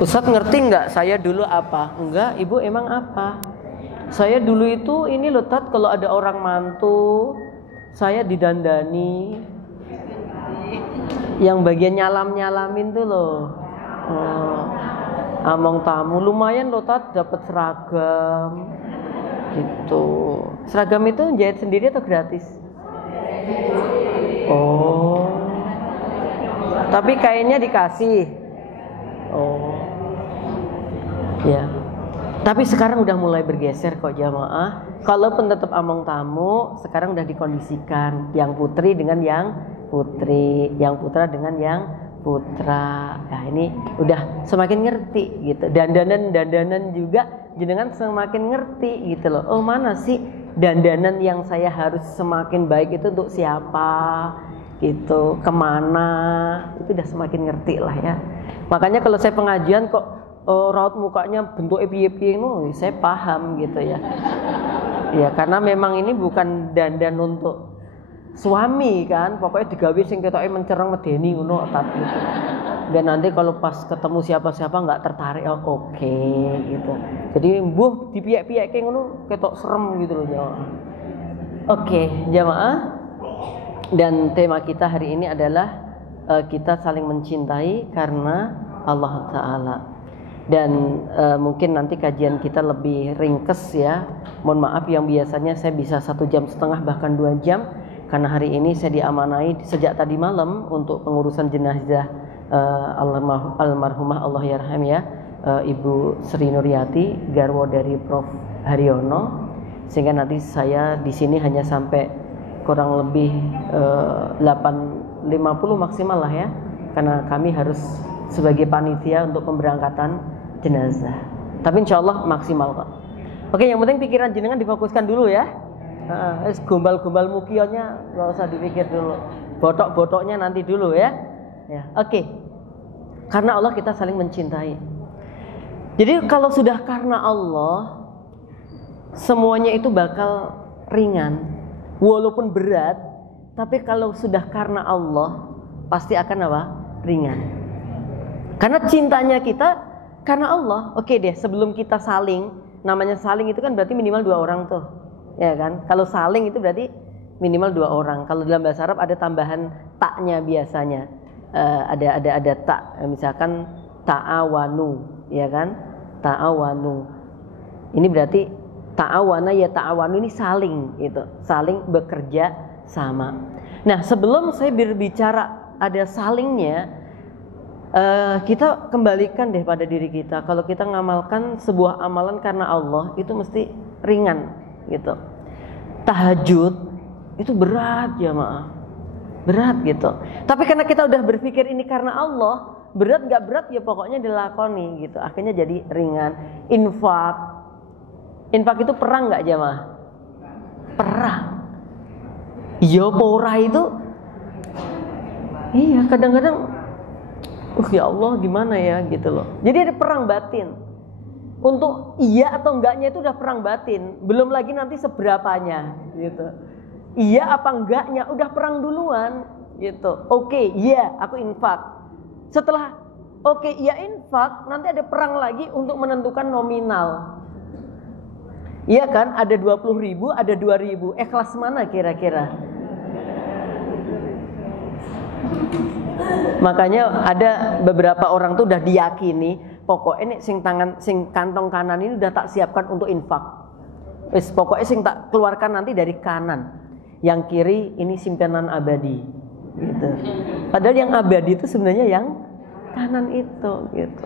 Ustadz ngerti nggak saya dulu apa? Enggak, ibu emang apa? Saya dulu itu ini loh Tat, kalau ada orang mantu saya didandani. Yang bagian nyalam-nyalamin tuh loh. Among tamu lumayan loh Tat, dapat seragam gitu. Seragam itu jahit sendiri atau gratis? Oh, tapi kainnya dikasih. Oh, ya. Tapi sekarang udah mulai bergeser kok jamaah. Kalaupun tetap among tamu, sekarang udah dikondisikan yang putri dengan yang putri, yang putra dengan yang putra. Nah ini udah semakin ngerti gitu. Dandanan juga jenengan semakin ngerti gitu loh. Oh mana sih dandanan yang saya harus semakin baik itu untuk siapa gitu, kemana, itu udah semakin ngerti lah ya. Makanya kalau saya pengajian kok raut mukanya bentuknya piye-piye, saya paham gitu ya. Ya karena memang ini bukan dandan untuk suami kan, pokoknya digawe sing ketoke mencereng medeni ngono tat gitu. Dan nanti kalau pas ketemu siapa-siapa nggak tertarik, oh, oke gitu. Jadi mbuh dipiyak-piyakke ngono ketok serem gitu loh jamaah. Oke, jamaah. Dan tema kita hari ini adalah kita saling mencintai karena Allah Ta'ala. Dan mungkin nanti kajian kita lebih ringkes ya. Mohon maaf yang biasanya saya bisa 1,5 jam bahkan 2 jam. Karena hari ini saya diamanai sejak tadi malam untuk pengurusan jenazah almarhumah Allah yarham ya, Ibu Sri Nuryati, garwo dari Prof Haryono. Sehingga nanti saya di sini hanya sampai kurang lebih 8.50 maksimal lah ya. Karena kami harus sebagai panitia untuk pemberangkatan jenazah. Tapi insya Allah maksimal kok. Oke, yang penting pikiran jenengan difokuskan dulu ya. Gombal-gombal mukionya nggak usah dipikir dulu, botok-botoknya nanti dulu ya. Oke. Karena Allah kita saling mencintai. Jadi kalau sudah karena Allah, semuanya itu bakal ringan, walaupun berat. Tapi kalau sudah karena Allah, pasti akan apa? Ringan. Karena cintanya kita karena Allah. Oke deh, sebelum kita saling, namanya saling itu kan berarti minimal 2 orang tuh. Ya kan? Kalau saling itu berarti minimal 2 orang. Kalau dalam bahasa Arab ada tambahan taknya biasanya. Ada tak, misalkan ta'awanu, ya kan? Ta'awanu. Ini berarti ta'awana ya ta'awanu ini saling gitu. Saling bekerja sama. Nah, sebelum saya berbicara ada salingnya, kita kembalikan deh pada diri kita. Kalau kita ngamalkan sebuah amalan karena Allah, itu mesti ringan gitu. Tahajud itu berat ya maaf, berat gitu. Tapi karena kita udah berpikir ini karena Allah, berat gak berat ya pokoknya dilakoni gitu. Akhirnya jadi ringan. Infak itu perang gak jamaah? Perang. Ya pora itu. Iya kadang-kadang ya Allah gimana ya gitu loh. Jadi ada perang batin. Untuk iya atau enggaknya itu udah perang batin. Belum lagi nanti seberapanya gitu. Iya apa enggaknya udah perang duluan gitu. Oke, iya aku infak. Setelah oke, iya infak, nanti ada perang lagi untuk menentukan nominal. Iya kan, ada 20.000, ada 2.000. Ikhlas mana kira-kira? Makanya ada beberapa orang tuh udah diyakini pokoknya sing kantong kanan ini udah tak siapkan untuk infak. Pokoknya sing tak keluarkan nanti dari kanan. Yang kiri ini simpanan abadi gitu. Padahal yang abadi itu sebenarnya yang kanan itu gitu.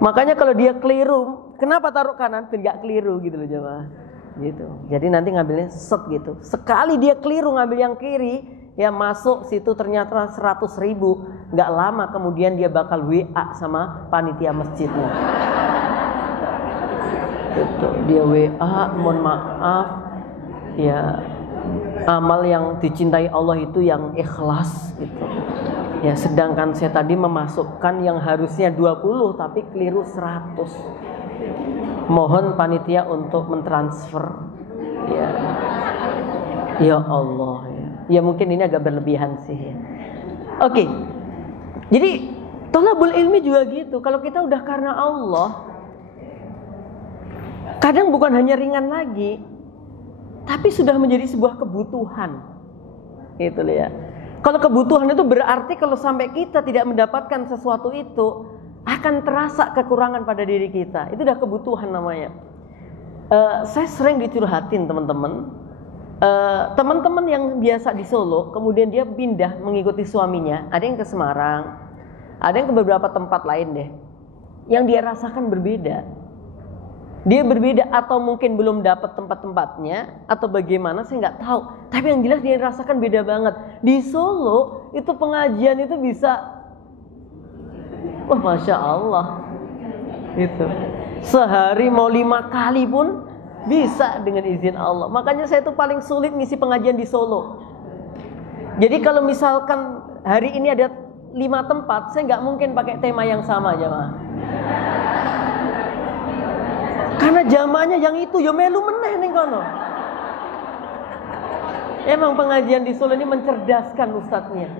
Makanya kalau dia keliru, kenapa taruh kanan? Biar gak keliru gitu loh jemaah. Gitu. Jadi nanti ngambilnya set gitu. Sekali dia keliru ngambil yang kiri, ya masuk situ ternyata 100.000, nggak lama kemudian dia bakal WA sama panitia masjidnya. Gitu. Dia WA, mohon maaf, ya amal yang dicintai Allah itu yang ikhlas gitu. Ya sedangkan saya tadi memasukkan yang harusnya 20 tapi keliru 100. Mohon panitia untuk mentransfer. Ya Ya mungkin ini agak berlebihan sih ya. Oke. Jadi Thalabul ilmi juga gitu. Kalau kita udah karena Allah, kadang bukan hanya ringan lagi, tapi sudah menjadi sebuah kebutuhan. Gitu loh ya. Kalau kebutuhan itu berarti kalau sampai kita tidak mendapatkan sesuatu itu, akan terasa kekurangan pada diri kita. Itu udah kebutuhan namanya. Saya sering dicurhatin teman-teman. Teman-teman yang biasa di Solo, kemudian dia pindah mengikuti suaminya. Ada yang ke Semarang, ada yang ke beberapa tempat lain deh. Yang dia rasakan berbeda. Dia berbeda atau mungkin belum dapat tempat-tempatnya atau bagaimana, saya nggak tahu. Tapi yang jelas dia rasakan beda banget. Di Solo itu pengajian itu bisa, wah Masya Allah, itu sehari mau 5 kali pun bisa dengan izin Allah. Makanya saya tuh paling sulit ngisi pengajian di Solo. Jadi kalau misalkan hari ini ada 5 tempat, saya nggak mungkin pakai tema yang sama jamaah. Karena jamaahnya yang itu, yo melu meneh ning kono. Emang pengajian di Solo ini mencerdaskan ustadznya.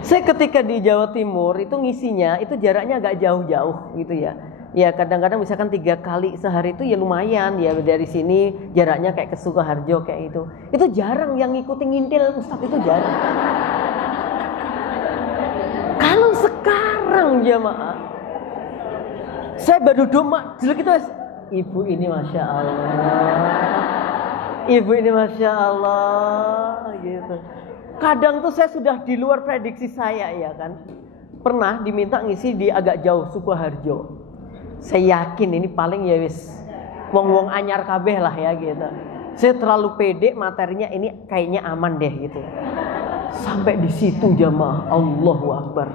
Saya ketika di Jawa Timur itu ngisinya itu jaraknya agak jauh-jauh gitu ya. Ya kadang-kadang misalkan 3 kali sehari itu ya lumayan ya, dari sini jaraknya kayak ke Sukoharjo kayak itu. Itu jarang yang ngikutin ngintil ustadz, itu jarang. Kalau sekarang jamaah, saya baru doma jelek itu, ibu ini Masya Allah, ibu ini Masya Allah gitu. Kadang tuh saya sudah di luar prediksi saya ya kan. Pernah diminta ngisi di agak jauh Sukoharjo. Saya yakin ini paling ya wis wong-wong anyar kabeh lah ya gitu. Saya terlalu pede, materinya ini kayaknya aman deh gitu. Sampai di situ jamaah, Allahu Akbar.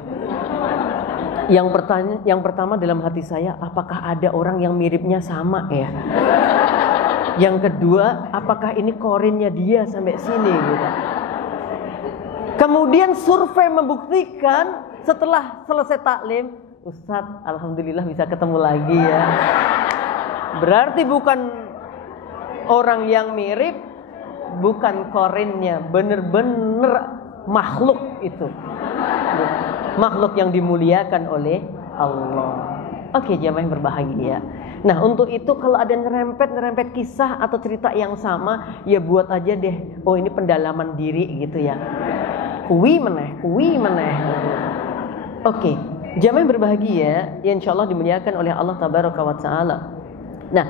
Yang pertama dalam hati saya, apakah ada orang yang miripnya sama ya? Yang kedua, apakah ini korinnya dia sampai sini gitu. Kemudian survei membuktikan setelah selesai taklim, Ustadz, alhamdulillah bisa ketemu lagi ya. Berarti bukan orang yang mirip, bukan korinnya, bener-bener makhluk itu. Makhluk yang dimuliakan oleh Allah. Oke, jamaah yang berbahagia. Nah, untuk itu kalau ada nyerempet kisah atau cerita yang sama, ya buat aja deh. Oh, ini pendalaman diri gitu ya. Kuwi meneh. Oke, jamaah yang berbahagia, ya insyaallah dimuliakan oleh Allah Tabaraka wa Ta'ala. Nah,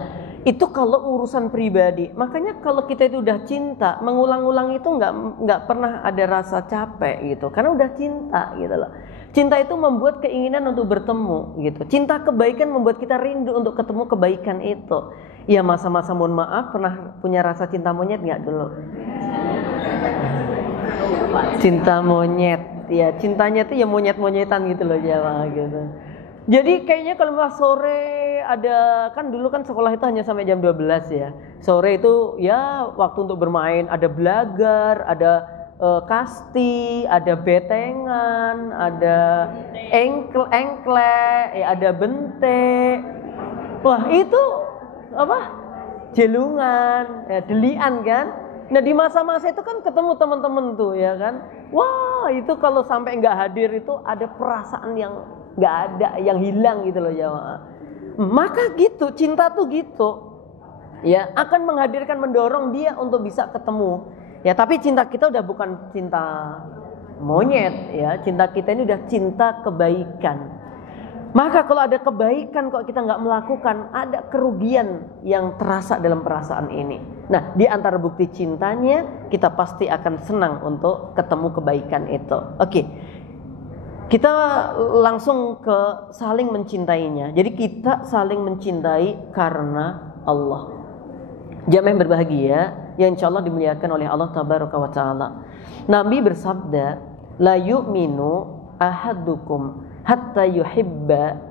itu kalau urusan pribadi. Makanya kalau kita itu udah cinta, mengulang-ulang itu nggak pernah ada rasa capek gitu. Karena udah cinta gitu loh. Cinta itu membuat keinginan untuk bertemu gitu. Cinta kebaikan membuat kita rindu untuk ketemu kebaikan itu. Ya masa-masa mohon maaf pernah punya rasa cinta monyet nggak dulu? Cinta monyet, ya cintanya itu ya monyet-monyetan gitu loh jamaah gitu. Jadi kayaknya kalau sore ada, kan dulu kan sekolah itu hanya sampai jam 12 ya. Sore itu ya waktu untuk bermain, ada belagar, ada kasti, ada betengan, ada engkle, ya ada bente. Wah itu apa? Jelungan, ya, delian kan. Nah di masa-masa itu kan ketemu teman-teman tuh ya kan. Wah itu kalau sampai nggak hadir itu ada perasaan yang nggak ada, yang hilang gitu loh jamaah. Maka gitu, cinta tuh gitu. Ya akan menghadirkan, mendorong dia untuk bisa ketemu. Ya tapi cinta kita udah bukan cinta monyet ya. Cinta kita ini udah cinta kebaikan. Maka kalau ada kebaikan kok kita nggak melakukan, ada kerugian yang terasa dalam perasaan ini. Nah di antara bukti cintanya, kita pasti akan senang untuk ketemu kebaikan itu. Oke, kita langsung ke saling mencintainya. Jadi kita saling mencintai karena Allah. Jamaah yang berbahagia, yang insyaallah dimuliakan oleh Allah Tabaraka wa Ta'ala. Nabi bersabda, la yu'minu ahadukum hatta yuhibba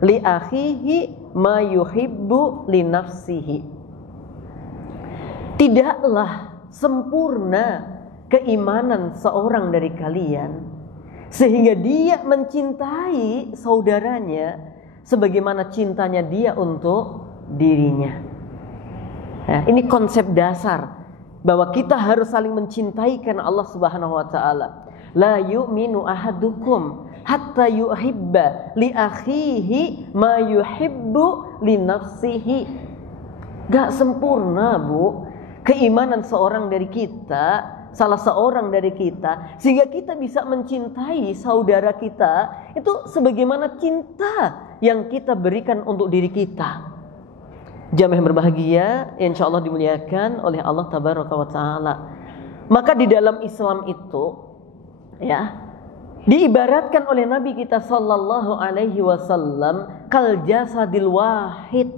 li akhihi ma yuhibbu li nafsihi. Tidaklah sempurna keimanan seorang dari kalian sehingga dia mencintai saudaranya sebagaimana cintanya dia untuk dirinya. Nah, ini konsep dasar bahwa kita harus saling mencintai karena Allah Subhanahu wa Ta'ala. la yu'minu ahadukum hatta yuhibba li akhihi ma yuhibbu li nafsihi. Gak sempurna, Bu, keimanan seorang dari kita, salah seorang dari kita, sehingga kita bisa mencintai saudara kita itu sebagaimana cinta yang kita berikan untuk diri kita. Jamaah yang berbahagia, insya Allah dimuliakan oleh Allah Tabaraka wa Ta'ala. Maka di dalam Islam itu, ya, diibaratkan oleh Nabi kita Sallallahu Alaihi Wasallam kal jasadil wahid.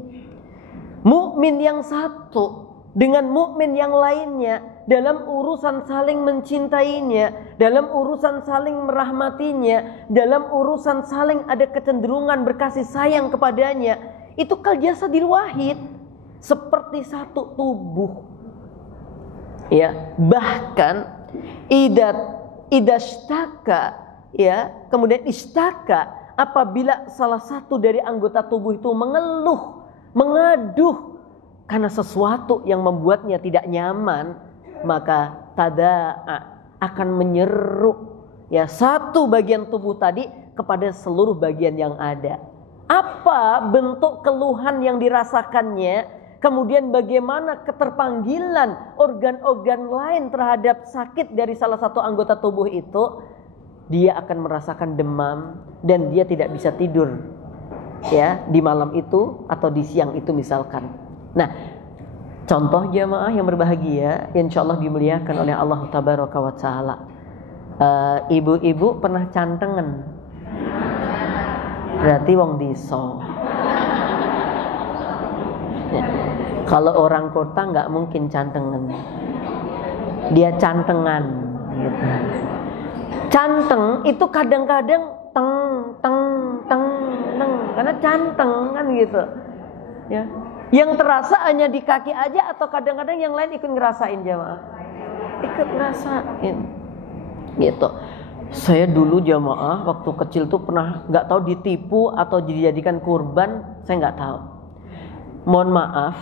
Mukmin yang satu dengan mukmin yang lainnya dalam urusan saling mencintainya, dalam urusan saling merahmatinya, dalam urusan saling ada kecenderungan berkasih sayang kepadanya, itu kal jasadil wahid, seperti satu tubuh. Ya, bahkan idashtaka, ya, kemudian istaka, apabila salah satu dari anggota tubuh itu mengeluh, mengaduh karena sesuatu yang membuatnya tidak nyaman, maka tada'a, akan menyeru, ya, satu bagian tubuh tadi kepada seluruh bagian yang ada. Apa bentuk keluhan yang dirasakannya? Kemudian bagaimana keterpanggilan organ-organ lain terhadap sakit dari salah satu anggota tubuh itu? Dia akan merasakan demam dan dia tidak bisa tidur, ya, di malam itu atau di siang itu misalkan. Nah, contoh jamaah yang berbahagia, insya Allah dimuliakan oleh Allah Tabaraka wa Ta'ala. Ibu-ibu pernah cantengan? Berarti wong diso. Ya. Kalau orang kota nggak mungkin cantengan, dia cantengan gitu. Canteng itu kadang-kadang teng teng teng teng karena canteng kan gitu, ya. Yang terasa hanya di kaki aja atau kadang-kadang yang lain ikut ngerasain jamaah, ikut ngerasain gitu. Saya dulu jamaah waktu kecil tuh pernah nggak tahu ditipu atau dijadikan kurban, saya nggak tahu. Mohon maaf,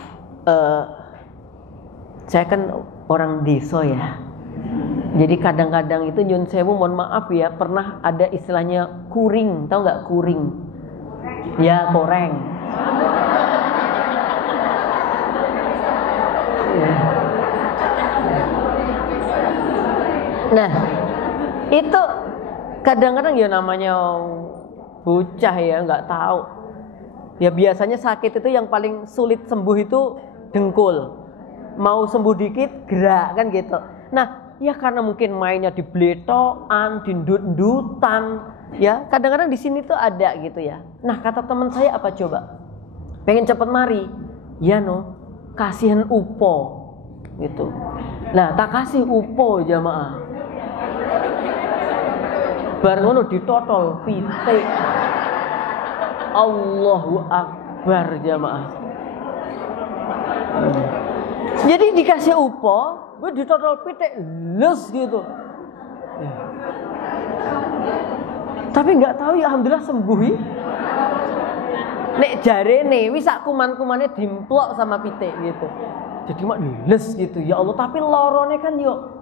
saya kan orang desa ya. Jadi kadang-kadang itu nyun sewu, mohon maaf ya, pernah ada istilahnya kuring, tahu nggak kuring? Ya, koreng. Nah, itu kadang-kadang ya namanya bocah ya, nggak tahu. Ya biasanya sakit itu yang paling sulit sembuh itu dengkul. Mau sembuh dikit gerak kan gitu. Nah, ya karena mungkin mainnya di bletokan, di ndut-ndutan, ya. Kadang-kadang di sini tuh ada gitu ya. Nah, kata teman saya apa coba? Pengen cepet mari. Ya no, kasihan upo gitu. Nah, tak kasih upo jamaah. Bar ngono ditotol pitik. Allahu Akbar jamaah. Jadi dikasih upo, gue ditotol pitik les gitu. Ya. Tapi nggak tahu ya, alhamdulillah sembuh. Nek jarene wis sak kuman-kumane dimplok sama pitik gitu. Jadi mak les gitu. Ya Allah, tapi lorone kan yo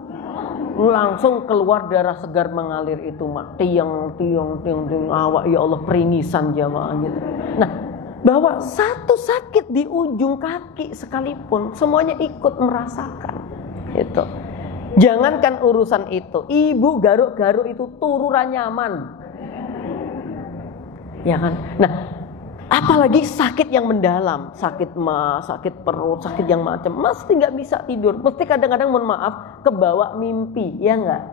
langsung keluar darah segar mengalir itu mak, tiang awak, ya Allah, peringisan jamaah gitu. Nah, bahwa satu sakit di ujung kaki sekalipun semuanya ikut merasakan gitu. Jangankan urusan itu, ibu garuk-garuk itu tururan nyaman, ya kan. Nah, apalagi sakit yang mendalam, sakit mah, sakit perut, sakit yang macam, mesti nggak bisa tidur, mesti kadang-kadang mohon maaf kebawa mimpi, ya nggak?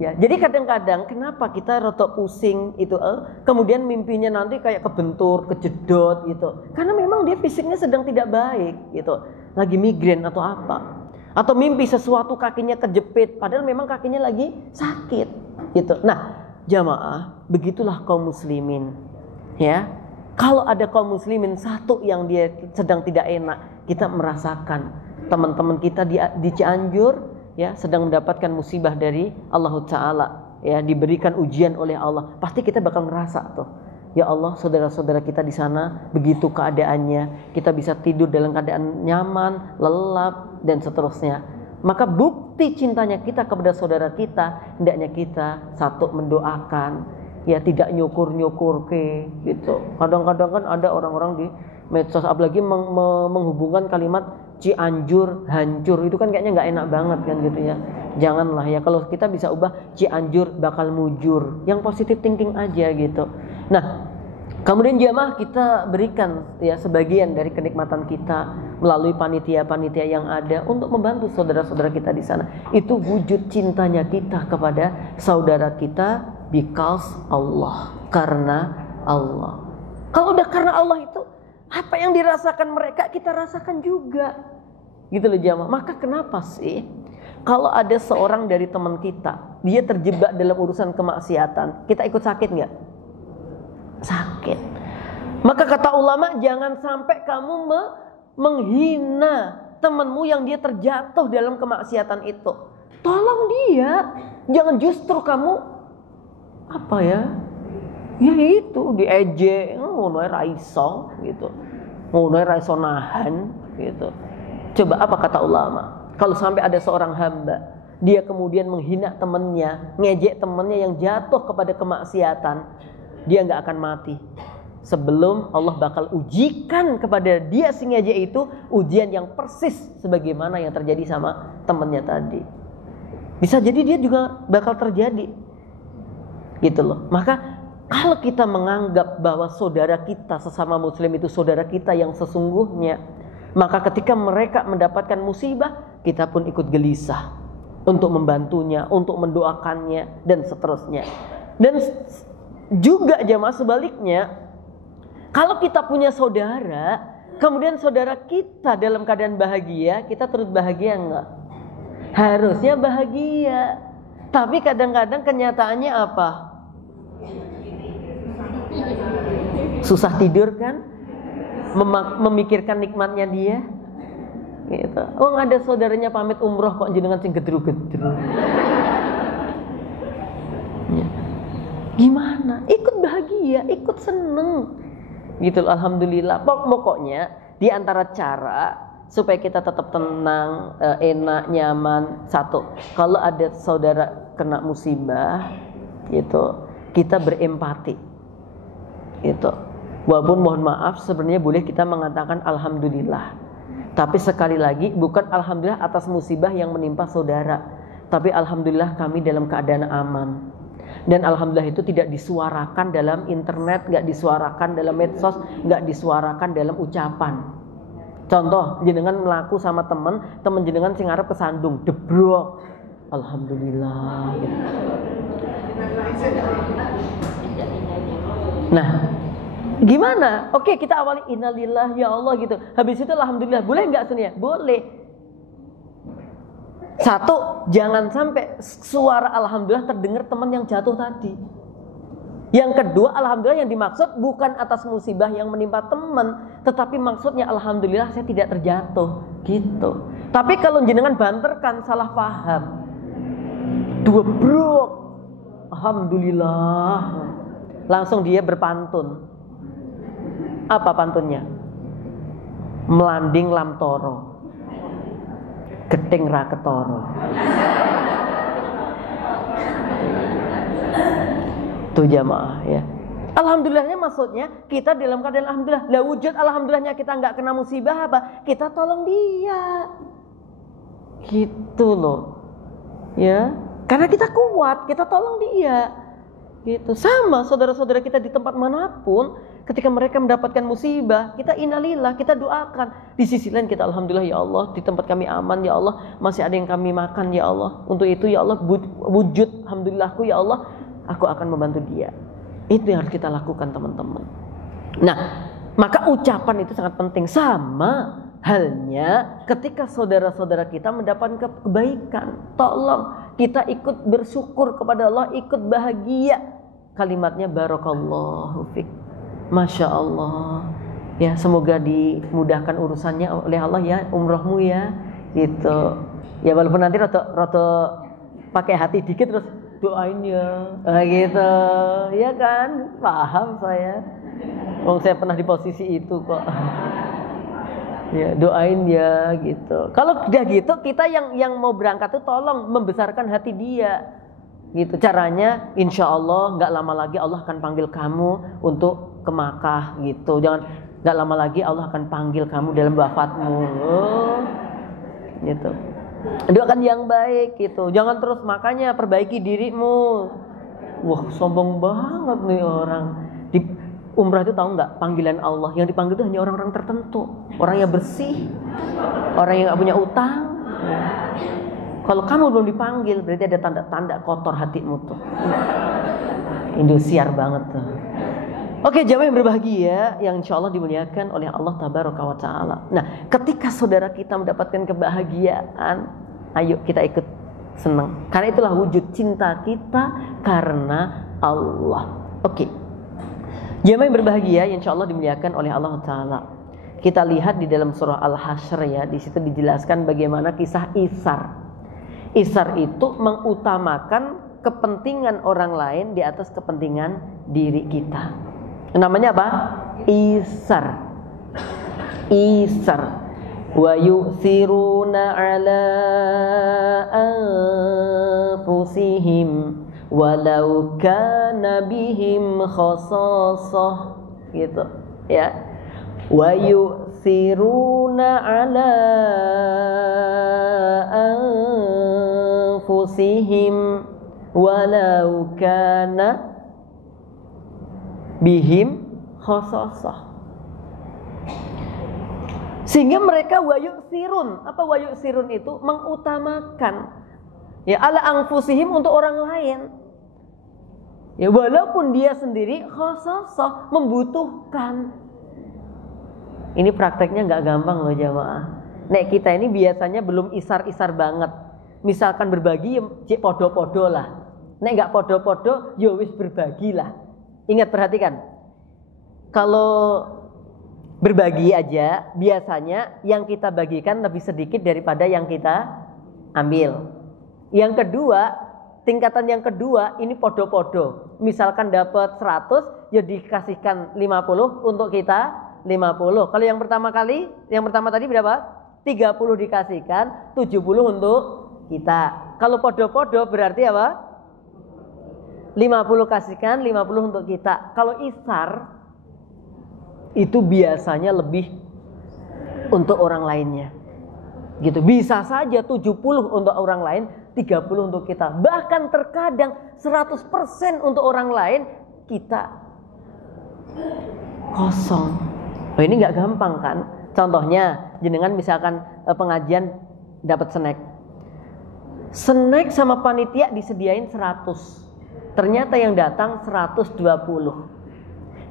Ya, jadi kadang-kadang kenapa kita rotok pusing itu, kemudian mimpinya nanti kayak kebentur, kejedot gitu, karena memang dia fisiknya sedang tidak baik gitu, lagi migrain atau apa, atau mimpi sesuatu kakinya kejepit, padahal memang kakinya lagi sakit gitu. Nah, jamaah, begitulah kaum muslimin, ya. Kalau ada kaum muslimin satu yang dia sedang tidak enak, kita merasakan teman-teman kita di Cianjur ya sedang mendapatkan musibah dari Allah Ta'ala, ya, diberikan ujian oleh Allah, pasti kita bakal ngerasa tuh, ya Allah, saudara-saudara kita di sana begitu keadaannya, kita bisa tidur dalam keadaan nyaman, lelap dan seterusnya. Maka bukti cintanya kita kepada saudara kita, hendaknya kita satu mendoakan, ya tidak nyukur ke gitu. Kadang-kadang kan ada orang-orang di medsos apalagi menghubungkan kalimat Cianjur hancur, itu kan kayaknya nggak enak banget kan gitu ya. Janganlah ya, kalau kita bisa ubah Cianjur bakal mujur, yang positive thinking aja gitu. Nah, kemudian jamaah kita berikan ya sebagian dari kenikmatan kita melalui panitia-panitia yang ada untuk membantu saudara-saudara kita di sana. Itu wujud cintanya kita kepada saudara kita because Allah, karena Allah. Kalau udah karena Allah itu apa yang dirasakan mereka kita rasakan juga. Gitu loh jamaah. Maka kenapa sih kalau ada seorang dari teman kita dia terjebak dalam urusan kemaksiatan, kita ikut sakit nggak? Sakit. Maka kata ulama, jangan sampai kamu menghina temanmu yang dia terjatuh dalam kemaksiatan itu. Tolong dia, jangan justru kamu apa ya? Ya itu diejek, ngono ra iso gitu. Ngono ra iso nahan gitu. Coba apa kata ulama? Kalau sampai ada seorang hamba, dia kemudian menghina temannya, ngejek temannya yang jatuh kepada kemaksiatan, dia nggak akan mati sebelum Allah bakal ujikan kepada dia si ngejek itu ujian yang persis sebagaimana yang terjadi sama temannya tadi. Bisa jadi dia juga bakal terjadi gitu loh. Maka kalau kita menganggap bahwa saudara kita sesama muslim itu saudara kita yang sesungguhnya, maka ketika mereka mendapatkan musibah, kita pun ikut gelisah untuk membantunya, untuk mendoakannya dan seterusnya. Dan juga jamaah sebaliknya, kalau kita punya saudara, kemudian saudara kita dalam keadaan bahagia, kita turut bahagia enggak? Harusnya bahagia. Tapi kadang-kadang kenyataannya apa? Susah tidur kan? Memikirkan nikmatnya dia. Gitu. Oh, ada saudaranya pamit umroh kok jenengan sing gedru-gedru. Ya. Gimana? Ikut bahagia, ikut seneng. Gitu, alhamdulillah. Pokoknya di antara cara supaya kita tetap tenang, enak, nyaman, satu, kalau ada saudara kena musibah, gitu, kita berempati, gitu. Walaupun mohon maaf, sebenarnya boleh kita mengatakan alhamdulillah. Tapi sekali lagi, bukan alhamdulillah atas musibah yang menimpa saudara, tapi alhamdulillah kami dalam keadaan aman. Dan alhamdulillah itu tidak disuarakan dalam internet, gak disuarakan dalam medsos, gak disuarakan dalam ucapan. Contoh, jenengan melaku sama temen jenengan sing arep kesandung, debrok, alhamdulillah gitu. Nah, gimana? Oke, kita awali innalillah ya Allah gitu. Habis itu alhamdulillah. Boleh enggak Sunia? Boleh. Satu, jangan sampai suara alhamdulillah terdengar teman yang jatuh tadi. Yang kedua, alhamdulillah yang dimaksud bukan atas musibah yang menimpa teman, tetapi maksudnya alhamdulillah saya tidak terjatuh gitu. Tapi kalau jenengan banterkan, salah paham, duebrok, alhamdulillah, langsung dia berpantun. Apa pantunnya? Melanding lam toro, geting ra ketoro. Tuh jamaah ya. Alhamdulillahnya maksudnya kita dalam keadaan alhamdulillah. Lah wujud alhamdulillahnya kita nggak kena musibah apa? Kita tolong dia. Gitu loh. Ya. Karena kita kuat, kita tolong dia. Gitu. Sama saudara-saudara kita di tempat manapun, ketika mereka mendapatkan musibah, kita innalillah, kita doakan. Di sisi lain kita alhamdulillah ya Allah, di tempat kami aman ya Allah, masih ada yang kami makan ya Allah. Untuk itu ya Allah, wujud alhamdulillahku ya Allah, aku akan membantu dia. Itu yang harus kita lakukan teman-teman. Nah, maka ucapan itu sangat penting. Sama halnya ketika saudara-saudara kita mendapatkan kebaikan, tolong kita ikut bersyukur kepada Allah, ikut bahagia. Kalimatnya barakallahu fik, masya Allah. Ya, semoga dimudahkan urusannya oleh Allah ya, umrohmu ya, gitu. Ya walaupun nanti rada pakai hati dikit terus doain ya, gitu, ya kan? Paham saya. Saya pernah di posisi itu kok. Ya, doain ya gitu. Kalau udah gitu, kita yang mau berangkat tuh tolong membesarkan hati dia. Gitu. Caranya, insya Allah nggak lama lagi Allah akan panggil kamu untuk ke Makkah gitu. Jangan nggak lama lagi Allah akan panggil kamu dalam wafatmu. Oh, gitu. Doakan yang baik gitu. Jangan terus makanya perbaiki dirimu. Wah, sombong banget nih orang. Di umrah itu tahu nggak, panggilan Allah yang dipanggil itu hanya orang-orang tertentu, orang yang bersih, orang yang nggak punya utang. Kalau kamu belum dipanggil, berarti ada tanda-tanda kotor hatimu tuh. Indosiar banget tuh. Oke, jamaah yang berbahagia yang insya Allah dimuliakan oleh Allah Tabaraka wa Ta'ala. Nah, ketika saudara kita mendapatkan kebahagiaan, ayo kita ikut senang. Karena itulah wujud cinta kita karena Allah. Oke. Jamaah yang berbahagia yang insya Allah dimuliakan oleh Allah Ta'ala. Kita lihat di dalam surah Al-Hasyr ya, di situ dijelaskan bagaimana kisah Isar. Isar itu mengutamakan kepentingan orang lain di atas kepentingan diri kita. Namanya apa? Isar. Isar. Wa yu'thiruna ala anfusihim walau kana bihim khasasah, gitu ya. Wa yu'thiruna ala anfusihim walau kana bihim khasasah. Sehingga mereka wayuk sirun. Apa wayuk sirun itu? Mengutamakan ya ala anfusihim untuk orang lain. Ya walaupun dia sendiri khasasah, membutuhkan. Ini prakteknya nggak gampang loh jamaah. Nek kita ini biasanya belum isar-isar banget. Misalkan berbagi cek podo-podo lah. Nek nggak podo-podo, ya wis berbagilah. Ingat, perhatikan. Kalau berbagi aja, biasanya yang kita bagikan lebih sedikit daripada yang kita ambil. Yang kedua, tingkatan yang kedua ini podo-podo. Misalkan dapat 100, ya dikasihkan 50 untuk kita 50. Kalau yang pertama tadi berapa? 30 dikasihkan, 70 untuk kita. Kalau podo-podo berarti apa? 50 kasihkan, 50 untuk kita. Kalau isar itu biasanya lebih untuk orang lainnya. Gitu. Bisa saja 70 untuk orang lain, 30 untuk kita. Bahkan terkadang 100% untuk orang lain, kita kosong. Oh, ini nggak gampang kan? Contohnya, jenengan misalkan pengajian dapat snack. Snack sama panitia disediain 100. Ternyata yang datang 120.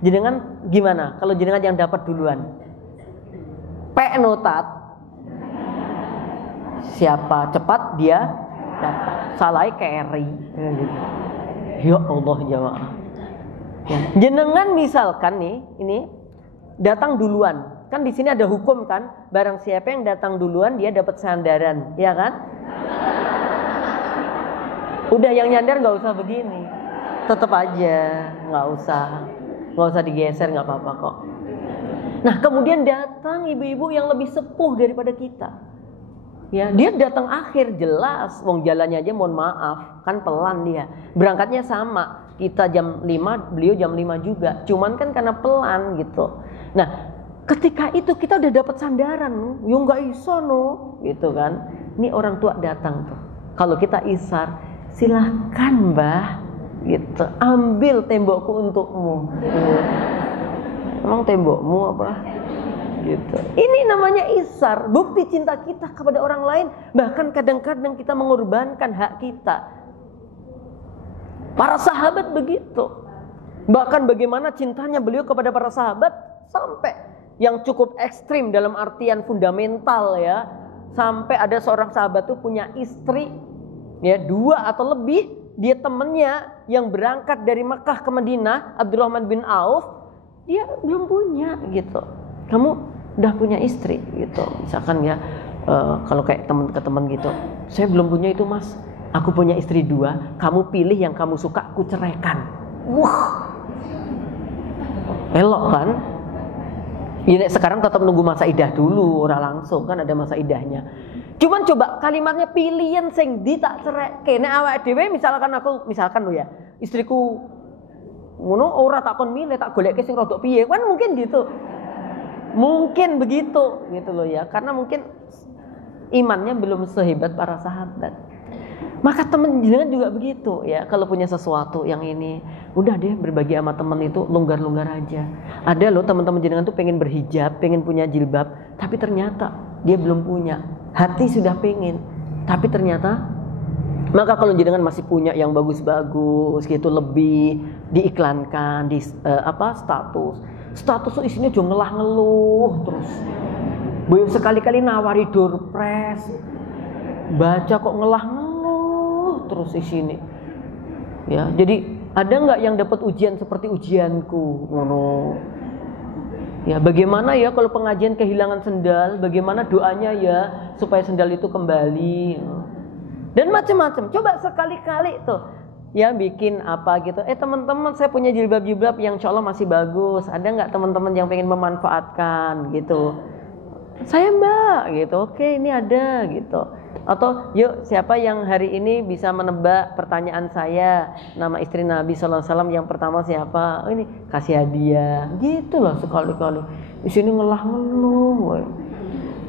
Jenengan gimana? Kalau jenengan yang dapat duluan, notat. Siapa cepat dia dapat. Salahnya carry. Ya Allah jamaah. Ya. Jenengan misalkan nih, ini datang duluan. Kan di sini ada hukum kan? Barang siapa yang datang duluan dia dapat sandaran, ya kan? Udah yang nyandar nggak usah begini, tetap aja nggak usah digeser, nggak apa-apa kok. Nah kemudian datang ibu-ibu yang lebih sepuh daripada kita, ya dia datang akhir, jelas, wong jalannya aja mohon maaf kan pelan dia, berangkatnya sama, kita jam 5, beliau jam 5 juga, cuman kan karena pelan gitu. Nah ketika itu kita udah dapat sandaran, yo nggak iso no, gitu kan. Ini orang tua datang tuh, kalau kita isar, silahkan mbah, gitu, ambil tembokku untukmu. Emang tembokmu apa? Gitu. Ini namanya isar, bukti cinta kita kepada orang lain. Bahkan kadang-kadang kita mengorbankan hak kita. Para sahabat begitu. Bahkan bagaimana cintanya beliau kepada para sahabat sampai yang cukup ekstrim dalam artian fundamental ya. Sampai ada seorang sahabat tuh punya istri ya 2 atau lebih, dia temennya yang berangkat dari Mekah ke Madinah, Abdurrahman bin Auf, dia belum punya gitu. Kamu udah punya istri gitu, misalkan ya kalau kayak teman ke teman gitu, saya belum punya itu mas, aku punya istri 2, kamu pilih yang kamu suka, aku ceraikan. Wah, elok kan? Ini sekarang tetap nunggu masa idah dulu, ora langsung kan ada masa idahnya. Cuman coba kalimatnya pilihan sing di tak cerekke. Nek awake dhewe misalkan lo ya, istriku ngono ora tak kon milih, tak goleke sing rodok piye. Kan mungkin gitu. Mungkin begitu gitu loh ya. Karena mungkin imannya belum sehebat para sahabat. Maka teman jenengan juga begitu ya. Kalau punya sesuatu yang ini, udah deh berbagi sama teman itu longgar-longgar aja. Ada loh teman-teman jenengan tuh pengen berhijab, pengen punya jilbab, tapi ternyata dia belum punya. Hati sudah pengen, tapi ternyata. Maka kalau jenengan masih punya yang bagus-bagus gitu, lebih diiklankan di status tuh isinya cuma ngeluh terus. Boyo sekali-kali nawari door prize, baca kok ngeluh terus di sini. Ya, jadi ada nggak yang dapat ujian seperti ujianku? Ngono. Ya, bagaimana ya kalau pengajian kehilangan sendal? Bagaimana doanya ya supaya sendal itu kembali? Dan macam-macam. Coba sekali-kali tuh, ya bikin apa gitu. Teman-teman, saya punya jilbab-jilbab yang insya Allah masih bagus. Ada nggak teman-teman yang pengen memanfaatkan gitu? Saya mbak, gitu. Oke, ini ada gitu. Atau yuk siapa yang hari ini bisa menebak pertanyaan saya, nama istri Nabi SAW yang pertama siapa? Oh, ini kasih hadiah gitu loh sekali-kali. Di sini ngeluh.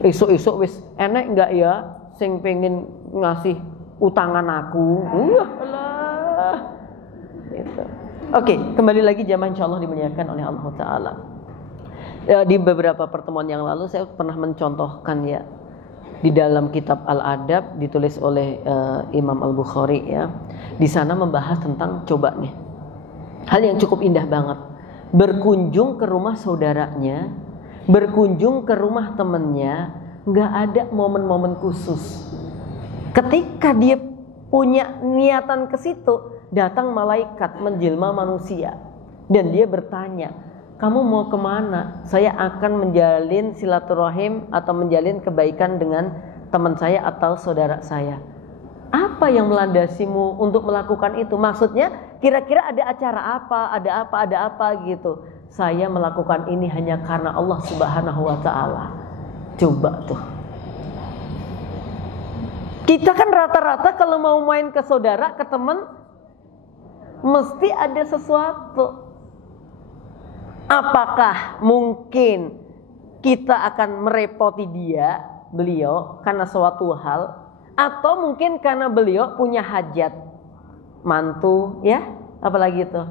Esok wis enek nggak ya sing pengen ngasih utangan aku? Lah. Gitu. Oke, kembali lagi jamaah insyaallah dimuliakan oleh Allah Ta'ala. Di beberapa pertemuan yang lalu saya pernah mencontohkan ya, di dalam kitab Al-Adab ditulis oleh Imam Al-Bukhari ya. Di sana membahas tentang coba nih. Hal yang cukup indah banget. Berkunjung ke rumah saudaranya, berkunjung ke rumah temannya, nggak ada momen-momen khusus. Ketika dia punya niatan ke situ, datang malaikat menjelma manusia dan dia bertanya, kamu mau kemana? Saya akan menjalin silaturahim atau menjalin kebaikan dengan teman saya atau saudara saya. Apa yang melandasimu untuk melakukan itu? Maksudnya kira-kira ada acara apa, ada apa gitu. Saya melakukan ini hanya karena Allah Subhanahu wa Ta'ala. Coba tuh. Kita kan rata-rata kalau mau main ke saudara, ke teman, mesti ada sesuatu. Apakah mungkin kita akan merepoti beliau karena suatu hal, atau mungkin karena beliau punya hajat, mantu ya, apalagi itu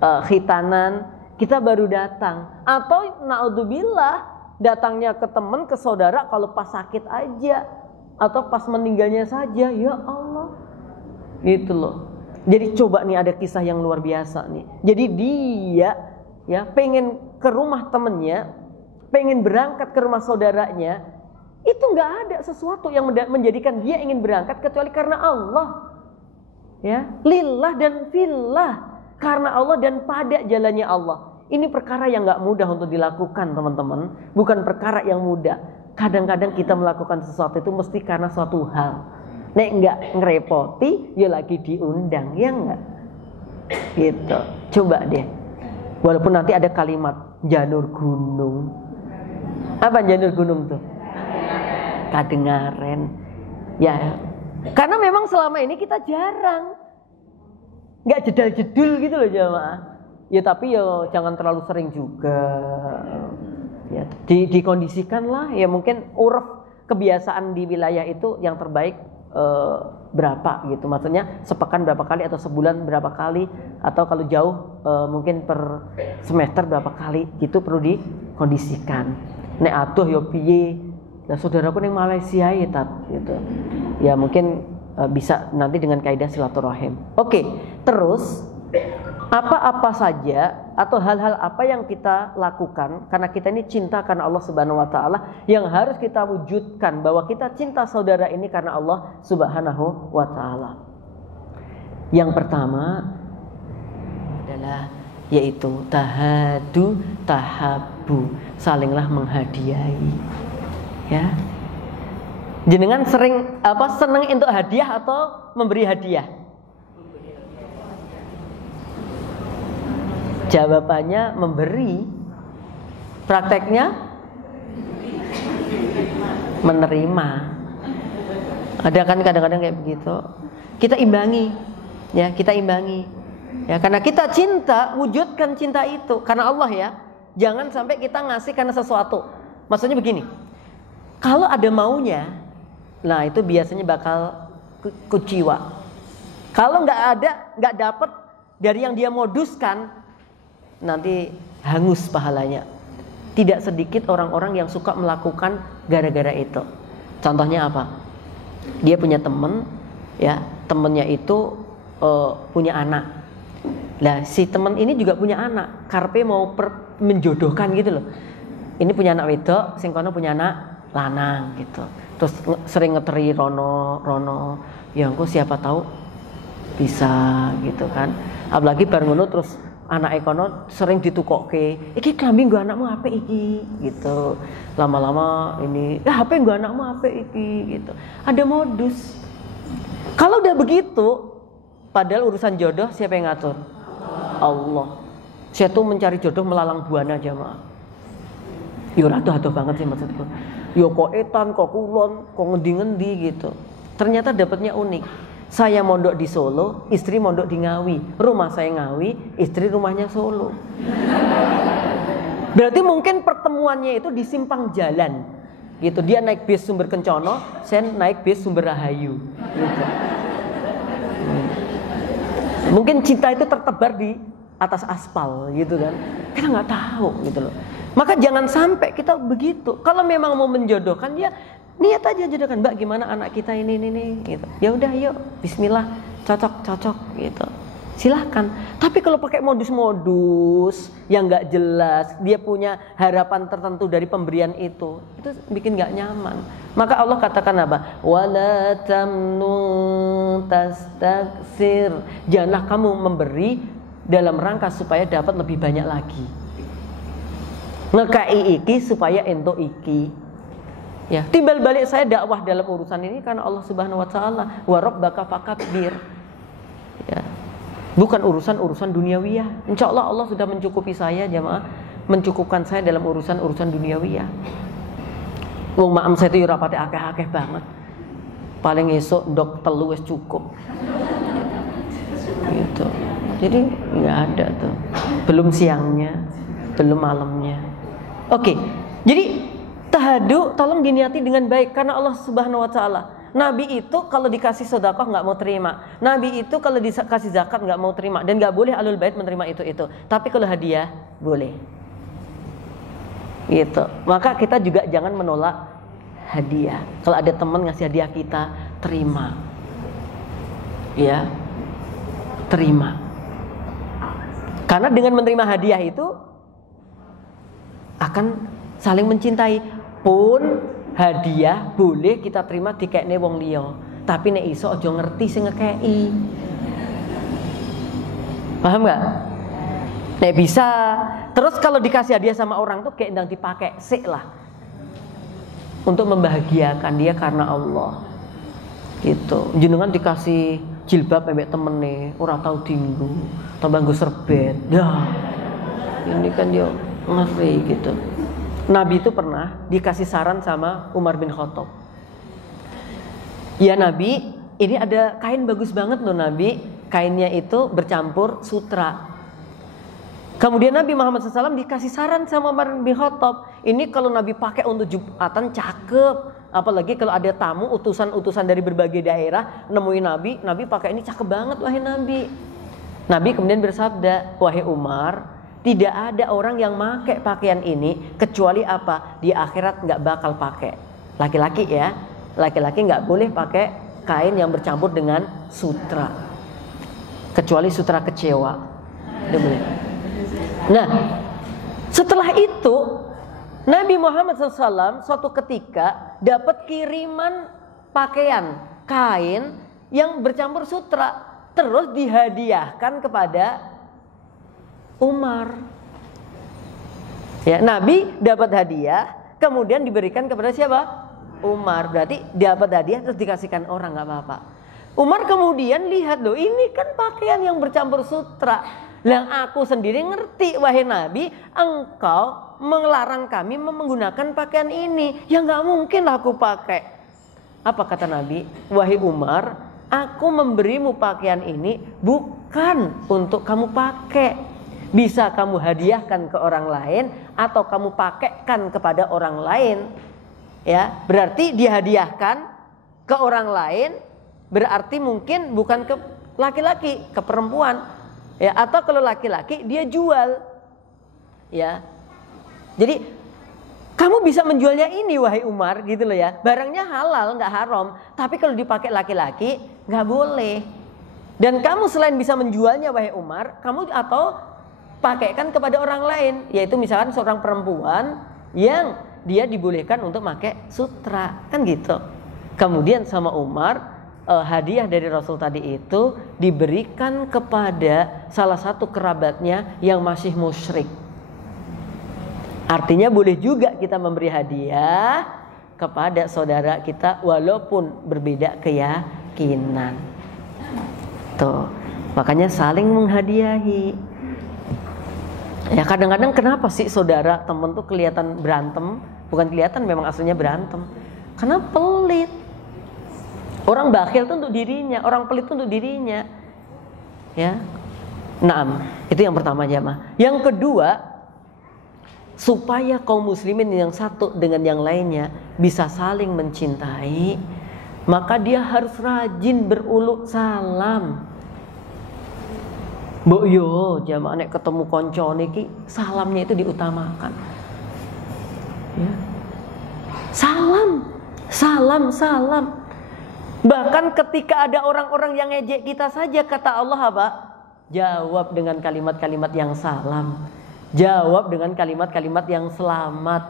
khitanan, kita baru datang, atau naudzubillah datangnya ke teman, ke saudara kalau pas sakit aja atau pas meninggalnya saja, ya Allah, gitu loh. Jadi coba nih ada kisah yang luar biasa nih. Jadi dia ya pengen ke rumah temennya, pengen berangkat ke rumah saudaranya, itu nggak ada sesuatu yang menjadikan dia ingin berangkat kecuali karena Allah, ya, lillah dan fillah, karena Allah dan pada jalannya Allah. Ini perkara yang nggak mudah untuk dilakukan teman-teman, bukan perkara yang mudah. Kadang-kadang kita melakukan sesuatu itu mesti karena suatu hal. Nek nggak ngerepoti, ya lagi diundang, ya nggak? Gitu. Coba deh. Walaupun nanti ada kalimat janur gunung. Apa janur gunung tuh? Kadengaren. Ya, karena memang selama ini kita jarang, nggak jedal-jedul gitu loh jamaah. Ya tapi ya jangan terlalu sering juga. Ya, dikondisikan lah. Ya mungkin uruf kebiasaan di wilayah itu yang terbaik berapa gitu, maksudnya sepekan berapa kali atau sebulan berapa kali, atau kalau jauh mungkin per semester berapa kali gitu, perlu dikondisikan. Nek atuh yo piye, nah saudaraku ning Malaysia ya tat gitu. Ya mungkin bisa nanti dengan kaidah silaturahim. Oke, terus apa-apa saja atau hal-hal apa yang kita lakukan karena kita ini cinta karena Allah Subhanahu wa Ta'ala, yang harus kita wujudkan bahwa kita cinta saudara ini karena Allah Subhanahu wa Ta'ala. Yang pertama adalah yaitu tahadu tahabu, salinglah menghadiahi. Ya, jenengan sering seneng untuk hadiah atau memberi hadiah? Jawabannya memberi. Prakteknya menerima. Ada kan kadang-kadang kayak begitu. Kita imbangi, ya kita imbangi. Ya karena kita cinta, wujudkan cinta itu karena Allah ya. Jangan sampai kita ngasih karena sesuatu. Maksudnya begini, kalau ada maunya, nah itu biasanya bakal kuciwa. Kalau nggak ada, nggak dapat dari yang dia moduskan, nanti hangus pahalanya. Tidak sedikit orang-orang yang suka melakukan gara-gara itu. Contohnya apa? Dia punya teman, ya temennya itu punya anak. Lah si teman ini juga punya anak. Karpe mau menjodohkan gitu loh. Ini punya anak wedok, sing kono punya anak lanang gitu. Terus sering ngeteri rono. Ya engko siapa tahu bisa gitu kan. Apalagi bar ngono terus anak ekono sering ditukokke, iki klambi nggo anakmu apik iki gitu. Lama-lama ini, ya HP nggo anakmu apik iki gitu. Ada modus. Kalau udah begitu, padahal urusan jodoh siapa yang ngatur? Allah. Saya tuh mencari jodoh melalang buana jamaah. Yo aduh banget sih maksudku. Yo kok etan, kok kulon, kok ngendi-ngendi gitu. Ternyata dapatnya unik. Saya mondok di Solo, istri mondok di Ngawi. Rumah saya Ngawi, istri rumahnya Solo. Berarti mungkin pertemuannya itu di simpang jalan. Gitu. Dia naik bis Sumber Kencono, saya naik bis Sumber Rahayu. Gitu. Mungkin cinta itu tertebar di atas aspal gitu kan. Kita nggak tahu gitu loh. Maka jangan sampai kita begitu. Kalau memang mau menjodohkan ya niat aja jodohkan, Mbak gimana anak kita ini gitu. Ya udah yuk bismillah, cocok gitu. Silahkan. Tapi kalau pakai modus-modus yang nggak jelas, dia punya harapan tertentu dari pemberian itu bikin nggak nyaman. Maka Allah katakan apa? Wala tamnun tastaksir. Janganlah kamu memberi dalam rangka supaya dapat lebih banyak lagi. Ngekai iki supaya ento iki. Ya, timbal balik saya dakwah dalam urusan ini karena Allah Subhanahu wa taala wa rabbaka fakabbir. Ya. Bukan urusan duniawiyah. Insyaallah Allah sudah mencukupi saya jamaah, mencukupkan saya dalam urusan duniawiyah. Wong maem saya itu rapate akeh-akeh banget. Paling esok ndok telu wis cukup. Gitu. Jadi enggak ada tuh. Belum siangnya, belum malamnya. Oke. Jadi tahadu tolong diniati dengan baik karena Allah Subhanahu wa taala. Nabi itu kalau dikasih sedekah nggak mau terima. Nabi itu kalau dikasih zakat nggak mau terima dan nggak boleh alul bait menerima itu. Tapi kalau hadiah boleh. Gitu. Maka kita juga jangan menolak hadiah. Kalau ada teman ngasih hadiah kita, terima. Ya. Terima. Karena dengan menerima hadiah itu akan saling mencintai. Pun hadiah boleh kita terima dikekne wong liya, tapi nek iso aja ngerti sing ngekeki. Paham nggak? Nek bisa. Terus kalau dikasih hadiah sama orang tuh kayak ndang dipakai sik lah. Untuk membahagiakan dia karena Allah. Gitu. Jenengan dikasih jilbab mbek temene, ora tau dinggo, tambah nggo serbet. Dah. Ini kan dia ngeri gitu. Nabi itu pernah dikasih saran sama Umar bin Khattab. Ya Nabi, ini ada kain bagus banget loh Nabi. Kainnya itu bercampur sutra. Kemudian Nabi Muhammad SAW dikasih saran sama Umar bin Khattab. Ini kalau Nabi pakai untuk Jumatan cakep. Apalagi kalau ada tamu utusan-utusan dari berbagai daerah nemuin Nabi. Nabi pakai ini cakep banget wahai Nabi. Nabi kemudian bersabda, wahai Umar, tidak ada orang yang pakai pakaian ini kecuali apa? Di akhirat nggak bakal pakai. Laki-laki ya, laki-laki nggak boleh pakai kain yang bercampur dengan sutra, kecuali sutra kecewa. Tidak boleh. Nah, setelah itu Nabi Muhammad SAW suatu ketika dapat kiriman pakaian kain yang bercampur sutra, terus dihadiahkan kepada Umar. Ya, Nabi dapat hadiah, kemudian diberikan kepada siapa? Umar. Berarti dapat hadiah terus dikasihkan orang, nggak apa-apa. Umar kemudian lihat loh, ini kan pakaian yang bercampur sutra. Lah aku sendiri ngerti wahai Nabi, engkau melarang kami menggunakan pakaian ini. Ya nggak mungkin lah aku pakai. Apa kata Nabi? Wahai Umar, aku memberimu pakaian ini bukan untuk kamu pakai. Bisa kamu hadiahkan ke orang lain atau kamu pakaikan kepada orang lain. Ya, berarti dihadiahkan ke orang lain berarti mungkin bukan ke laki-laki, ke perempuan. Ya, atau kalau laki-laki dia jual. Ya. Jadi kamu bisa menjualnya ini wahai Umar gitu loh ya. Barangnya halal, nggak haram. Tapi kalau dipakai laki-laki nggak boleh. Dan kamu selain bisa menjualnya wahai Umar, kamu atau pakaikan kepada orang lain, yaitu misalkan seorang perempuan yang dia dibolehkan untuk pakai sutra, kan gitu. Kemudian sama Umar hadiah dari Rasul tadi itu diberikan kepada salah satu kerabatnya yang masih musyrik. Artinya boleh juga kita memberi hadiah kepada saudara kita walaupun berbeda keyakinan. Tuh, makanya saling menghadiahi. Ya kadang-kadang kenapa sih saudara temen tuh kelihatan berantem? Bukan kelihatan, memang aslinya berantem. Karena pelit. Orang bakhil itu untuk dirinya, orang pelit itu untuk dirinya. Ya. Naam, itu yang pertama jamaah. Yang kedua, supaya kaum muslimin yang satu dengan yang lainnya bisa saling mencintai, maka dia harus rajin beruluk salam. Mbok yo jamaah nek ketemu konco niki salamnya itu diutamakan. Ya. Salam, salam, salam. Bahkan ketika ada orang-orang yang ngejek kita saja, kata Allah apa? Jawab dengan kalimat-kalimat yang salam. Jawab dengan kalimat-kalimat yang selamat.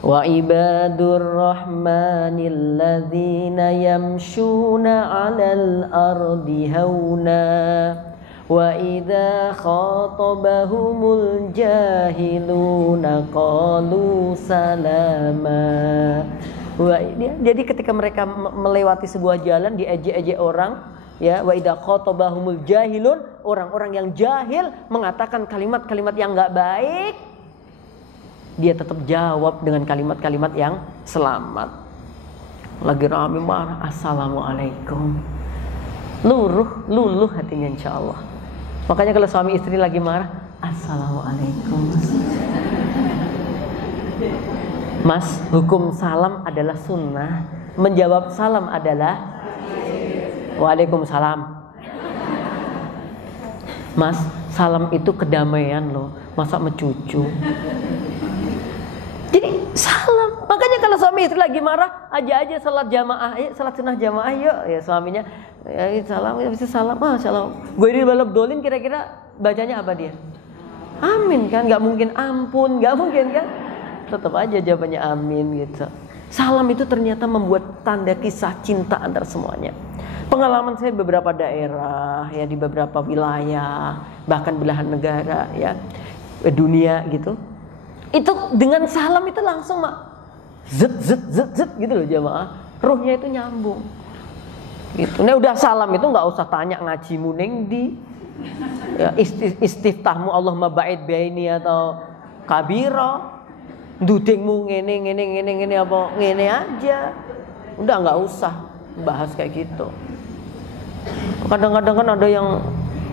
Wa ibadur rahmanil ladzina yamshuna 'alal ardi hauna wa idza khatabahumul jahiluna qalu salama. Jadi ketika mereka melewati sebuah jalan diejek-ejek orang, ya, wa idza khatabahumul jahilun, orang-orang yang jahil mengatakan kalimat-kalimat yang enggak baik, dia tetap jawab dengan kalimat-kalimat yang selamat. Lagi rame marah, assalamualaikum. Luluh hatinya insyaallah. Makanya kalau suami istri lagi marah, assalamualaikum. Mas, hukum salam adalah sunnah. Menjawab salam adalah waalaikumsalam. Mas, salam itu kedamaian loh. Masa mencucu? Jadi salam. Makanya kalau suami istri lagi marah, aja salat jamaah, ayo salat sunnah jamaah yuk. Ya suaminya, ya, salam, ya bisa salam. Masyaallah. Gue di balap dolin kira-kira bacanya apa dia? Amin kan? Gak mungkin ampun, gak mungkin kan? Tetap aja jawabannya amin gitu. Salam itu ternyata membuat tanda kisah cinta antar semuanya. Pengalaman saya beberapa daerah, ya di beberapa wilayah, bahkan belahan negara, ya dunia gitu. Itu dengan salam itu langsung zet gitu loh jamaah. Ruhnya itu nyambung. Gitu. Nah udah salam itu nggak usah tanya ngajimu neng di, ya, istiftahmu Allahumma ba'id baini atau kabiro. Dudingmu ngene apa ngene aja, udah nggak usah bahas kayak gitu. Kadang-kadang kan ada yang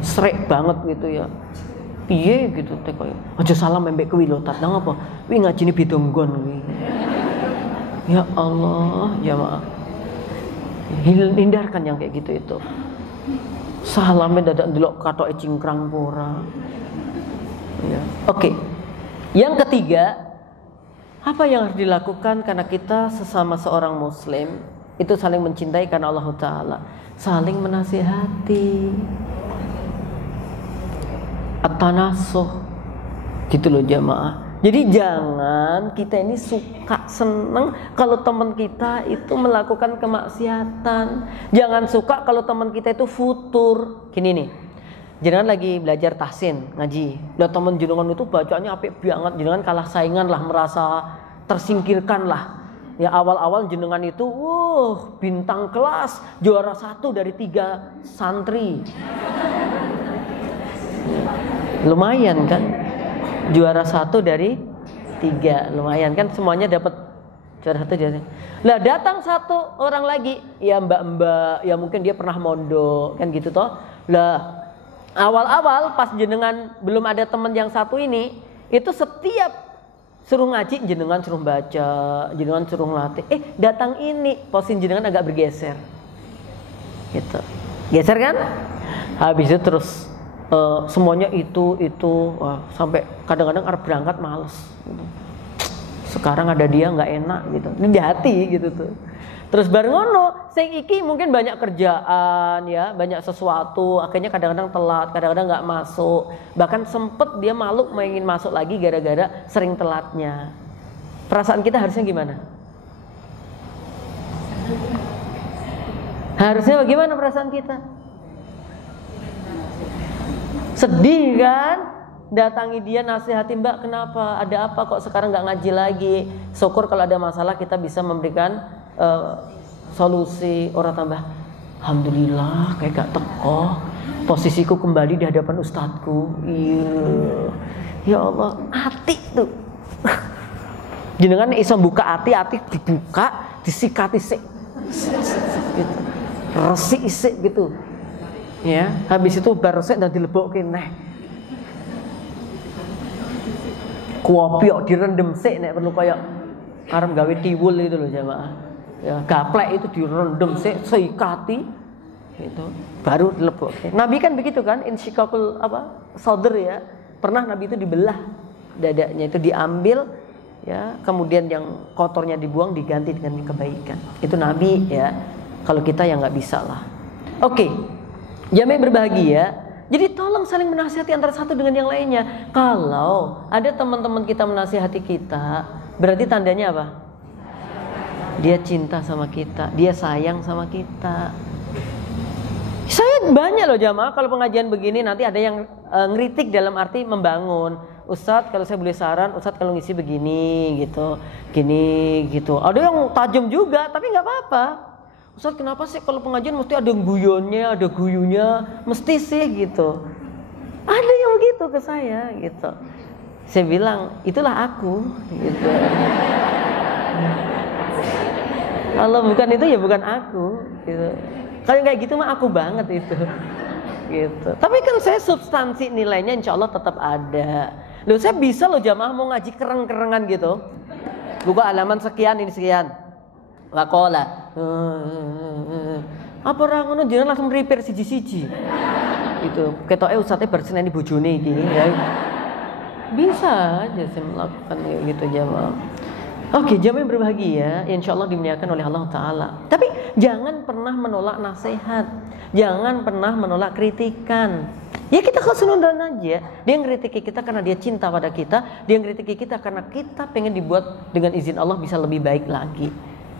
srek banget gitu ya, piye gitu teh koyo aja salam mbek kuwi lho tat nang apa kuwi ngajine bidonggon kuwi. Ya Allah jamaah, hindarkan yang kayak gitu itu. Salamnya dadak ndelok katoke cingkrang pora. Ya. Oke. Yang ketiga, apa yang harus dilakukan karena kita sesama seorang muslim itu saling mencintai karena Allah Ta'ala, saling menasihati, at-tanasuh gitu loh jamaah. Jadi jangan kita ini suka seneng kalau teman kita itu melakukan kemaksiatan. Jangan suka kalau teman kita itu futur. Gini nih, jenengan lagi belajar tahsin ngaji, lihat teman jenengan itu bacanya apik banget, jenengan kalah saingan lah, merasa tersingkirkan lah. Ya awal-awal jenengan itu bintang kelas, juara 1 dari 3 santri. Lumayan kan, juara 1 dari 3, lumayan kan, semuanya dapat juara 1 jadi. Lah datang 1 orang lagi, ya mbak-mbak, ya mungkin dia pernah mondok kan gitu toh. Lah awal-awal pas jenengan belum ada teman yang satu ini, itu setiap suruh ngaji jenengan suruh baca, jenengan suruh ngelatih. Datang ini posisi jenengan agak bergeser. Gitu. Geser kan? Habis itu terus semuanya itu wah, sampai kadang-kadang arep berangkat males gitu. Sekarang ada dia nggak enak gitu. Ini di hati gitu tuh. Terus bareng ngono, sing iki mungkin banyak kerjaan ya, banyak sesuatu, akhirnya kadang-kadang telat, kadang-kadang nggak masuk. Bahkan sempet dia malu ingin masuk lagi gara-gara sering telatnya. Perasaan kita harusnya gimana? Harusnya bagaimana perasaan kita? Sedih kan? Datangi dia nasihati, mbak kenapa? Ada apa kok sekarang nggak ngaji lagi? Syukur kalau ada masalah kita bisa memberikan solusi. Orang tambah, alhamdulillah kayak gak teko, posisiku kembali di hadapan ustadku. Iya, ya Allah, hati tuh. Jenengan iso buka hati dibuka, disikati sik, gitu, resik isik gitu. Ya, habis itu baru sik dan dilebokke neh. Kuopiok direndam sik nek perlu kayak arep gawe tiwul itu loh jamaah. Ya, gaplek itu direndam sikati itu baru dilebokke. Nabi kan begitu kan, insyikakul sadr ya. Pernah Nabi itu dibelah dadanya, itu diambil ya, kemudian yang kotornya dibuang diganti dengan kebaikan. Itu Nabi ya. Kalau kita ya nggak bisa lah. Oke. Jamaah berbahagia. Jadi tolong saling menasihati antara satu dengan yang lainnya. Kalau ada teman-teman kita menasihati kita, berarti tandanya apa? Dia cinta sama kita, dia sayang sama kita. Saya banyak loh jamaah kalau pengajian begini nanti ada yang ngeritik dalam arti membangun. Ustadz kalau saya boleh saran, Ustadz kalau ngisi begini gitu, gini gitu. Ada yang tajam juga, tapi nggak apa-apa. Ustadz kenapa sih kalau pengajian mesti ada guyonnya, ada guyunya, mesti sih gitu. Ada yang begitu ke saya gitu. Saya bilang itulah aku gitu. Kalau bukan itu ya bukan aku gitu. Kalau kayak gitu mah aku banget itu gitu. Tapi kan saya substansi nilainya insya Allah tetap ada. Loh saya bisa loh jamaah mau ngaji kereng-kerengan gitu. Buka halaman sekian ini sekian. Wakola. Apa orang ngono jenengan langsung repair siji-siji. Gitu. Ketoke ustadnya berseneni bojone iki ya. Bisa aja saya melakukan gitu jamaah. Oke, jamaah yang berbahagia, insya Allah dimuliakan oleh Allah Ta'ala. Tapi jangan pernah menolak nasihat, jangan pernah menolak kritikan. Ya kita khusnudzon aja. Dia ngkritiki kita karena dia cinta pada kita, dia ngkritiki kita karena kita pengen dibuat dengan izin Allah bisa lebih baik lagi.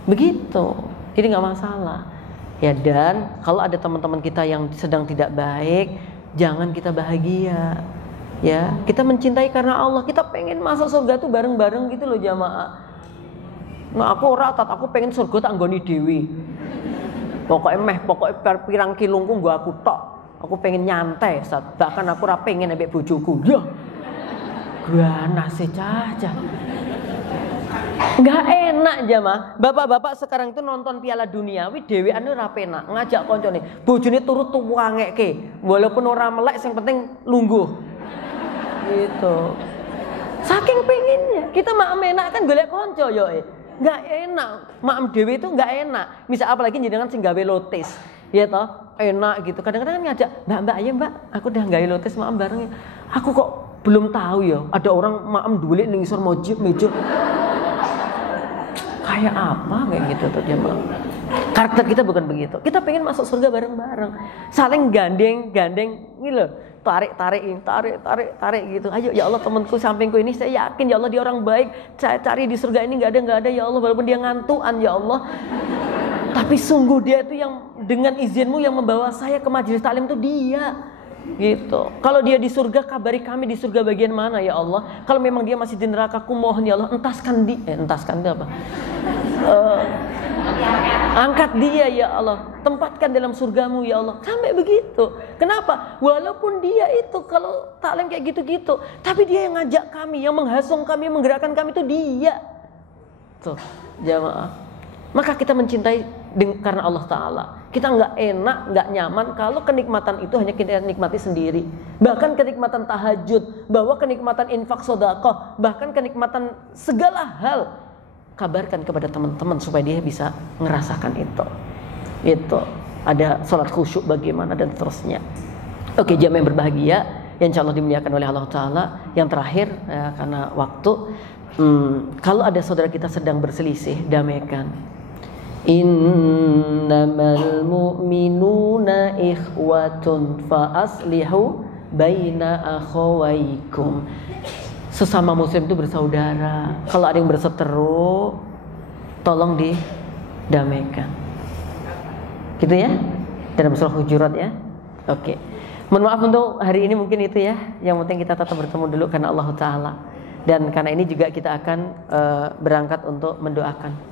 Begitu, jadi nggak masalah. Ya dan kalau ada teman-teman kita yang sedang tidak baik, jangan kita bahagia. Ya, kita mencintai karena Allah, kita pengen masuk surga tuh bareng-bareng gitu loh jamaah. Nah aku ora tat, aku pengen surga tak nggoni dewi. Pokoknya pirang kilungku gua aku tok. Aku pengen nyantai, bahkan aku ora pengen ambek bojoku. Ya. Gua nasi caca. Enggak enak jamaah. Bapak-bapak sekarang itu nonton Piala Dunia, wi dhewean ora penak, ngajak koncone. Bojone turut tuwangekke, walaupun ora melek sing penting lungguh. Gitu. Saking pengennya, kita mak enak kan golek konco yo. Nggak enak, maem dewe itu nggak enak. Misal apalagi jenengan sing gawe lotis, ya toh enak gitu. Kadang-kadang kan ngajak mbak ya mbak, aku udah gawe lotis maem bareng. Aku kok belum tahu ya, ada orang maem dulik ning isor mojib meja. Kayak apa kayak gitu tuh jemaah. Karakter kita bukan begitu. Kita pengen masuk surga bareng-bareng, saling gandeng gitu loh. Tarik gitu. Ayo ya Allah temanku sampingku ini saya yakin ya Allah dia orang baik. Saya cari di surga ini nggak ada ya Allah walaupun dia ngantuan ya Allah. Tapi sungguh dia itu yang dengan izinmu yang membawa saya ke majelis taklim itu dia. Gitu. Kalau dia di surga kabari kami di surga bagian mana ya Allah. Kalau memang dia masih di neraka aku mohon ya Allah entaskan itu apa? Angkat dia ya Allah, tempatkan dalam surgamu ya Allah. Sampai begitu. Kenapa? Walaupun dia itu kalau taklim kayak gitu-gitu, tapi dia yang ngajak kami, yang menghasung kami, yang menggerakkan kami itu dia. Tuh, jamaah. Maka kita mencintai karena Allah Ta'ala. Kita nggak enak, nggak nyaman kalau kenikmatan itu hanya kita nikmati sendiri. Bahkan kenikmatan tahajud, bahwa kenikmatan infak sedekah, bahkan kenikmatan segala hal, kabarkan kepada teman-teman supaya dia bisa ngerasakan itu. Itu ada sholat khusyuk bagaimana dan seterusnya. Oke, jamaah yang berbahagia, yang insya Allah dimuliakan oleh Allah Ta'ala. Yang terakhir, ya, karena waktu, kalau ada saudara kita sedang berselisih, damaikan. Innamal mu'minuna ikhwatun fa aslihu baina akhawaikum. Sesama muslim itu bersaudara. Kalau ada yang berseteru, tolong didamaikan. Gitu ya? Dalam surah Hujurat ya. Oke. Mohon maaf untuk hari ini mungkin itu ya. Yang penting kita tetap bertemu dulu karena Allah Ta'ala. Dan karena ini juga kita akan berangkat untuk mendoakan.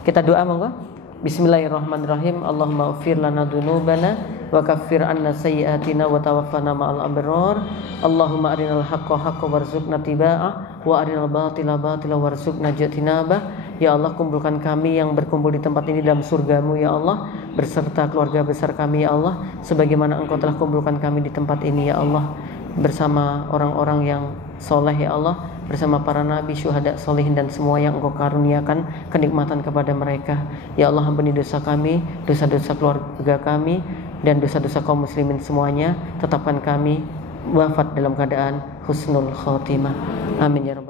Kita doa monggo. Bismillahirrahmanirrahim. Allahumma ighfir lana dzunubana wa kaffir 'anna sayyi'atina wa tawaffana ma'al abrar. Allahumma arinal haqqo haqqan warzuqna tiba'ah wa arinal batila batila warzuqna ijtinabah. Ya Allah, kumpulkan kami yang berkumpul di tempat ini dalam surgamu ya Allah, beserta keluarga besar kami ya Allah, sebagaimana Engkau telah kumpulkan kami di tempat ini ya Allah, bersama orang-orang yang soleh ya Allah, bersama para nabi, syuhada, solihin dan semua yang Engkau karuniakan kenikmatan kepada mereka. Ya Allah, ampuni dosa kami, dosa-dosa keluarga kami, dan dosa-dosa kaum muslimin semuanya. Tetapkan kami wafat dalam keadaan husnul khotimah. Amin ya rabbal